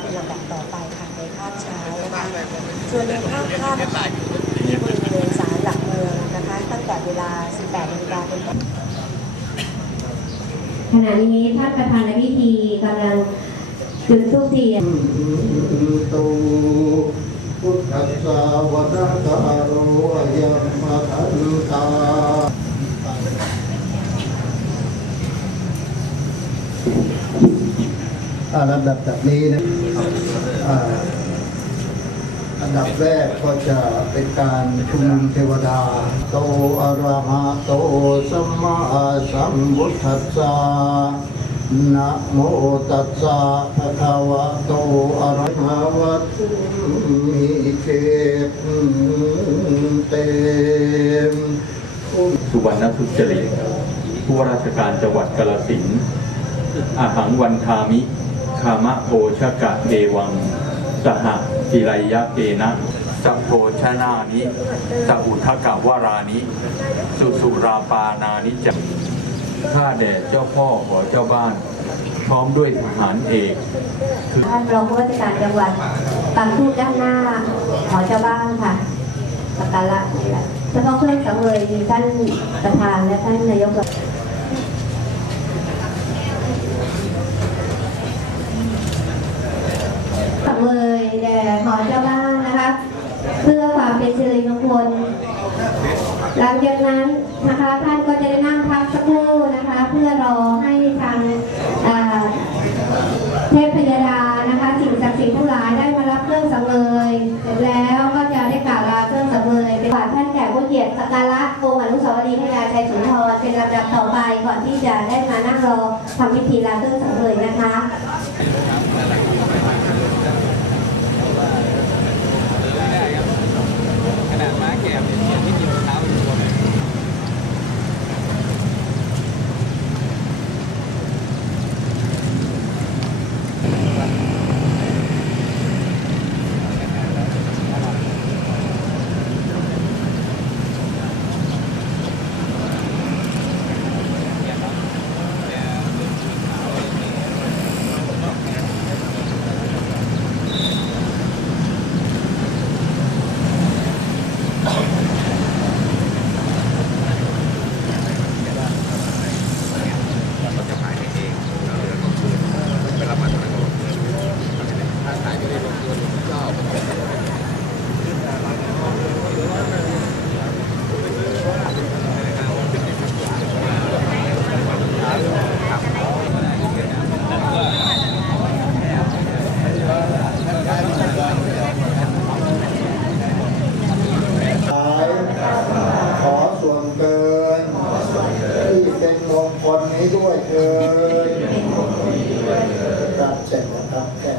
เป็นลำดับต่อไปค่ะในภาคเช้านะคะส่วนในภาคค่ำที่บริเวณศาลหลักเมืองนะคะตั้งแต่เวลา 18นาฬิกาเป็นต้นขณะนี้ท่านประธานในพิธีกำลังจุดธูปเทียนตุพุทธัสสะวะนะกะโรยมมะทันตาอ่า ลำดับจากนี้นะอันดับแรกก็จะเป็นการชุมนุมเทวดา โตอะระหะโตสัมมาสัมพุทธัสสะนะโมตัสสะภะคะวะโตอะระหะวะมิเกเตมสุวรรณสุจริตผู้ราชการจังหวัดกาฬสินธุ์อาหังวันทามิามะโภชกะเดวัง สหจิไรยะเกนะสัพโพชนานิสัอุทกะวารานิ สุสุราปานานิจักข้าแด่เจ้าพ่อขอเจ้าบ้าน พร้อมด้วยทหารเอกท่านรองผู้ว่าราชการจังหวัดปังทูปด้านหน้าขอเจ้าบ้านค่ะสักการะเฉพาะเครื่องสังเวยท่านประธานและท่านนายกรัฐมนตรีสังเวยแด่ขอเจ้าบ้านนะคะ เพื่อความเป็นสิริมงคล หลังจากนั้นนะคะท่านก็จะได้นั่งพักสักครู่นะคะ เพื่อรอให้ทางเทพพยดานะคะสิ่งศักดิ์สิทธิ์ทั้งหลายได้มารับเครื่องสังเวยเสร็จแล้วก็จะได้กล่าวลาเครื่องสังเวยเป็นบาทท่านแก่ผู้เกียรติสักการะองค์อนุสาวรีย์พญาชัยสุนทรเป็นลำดับต่อไปก่อนที่จะได้มานั่งรอทำพิธีลาเครื่องสังเวยนะคะ ขนาดม้าแก่เป็นเสียที่กินเท้าอยู่บน หายขอส่วนเกิน ที่เป็นมงคลนี้ ด้วยเกินจัดเสร็จแล้วครับแก้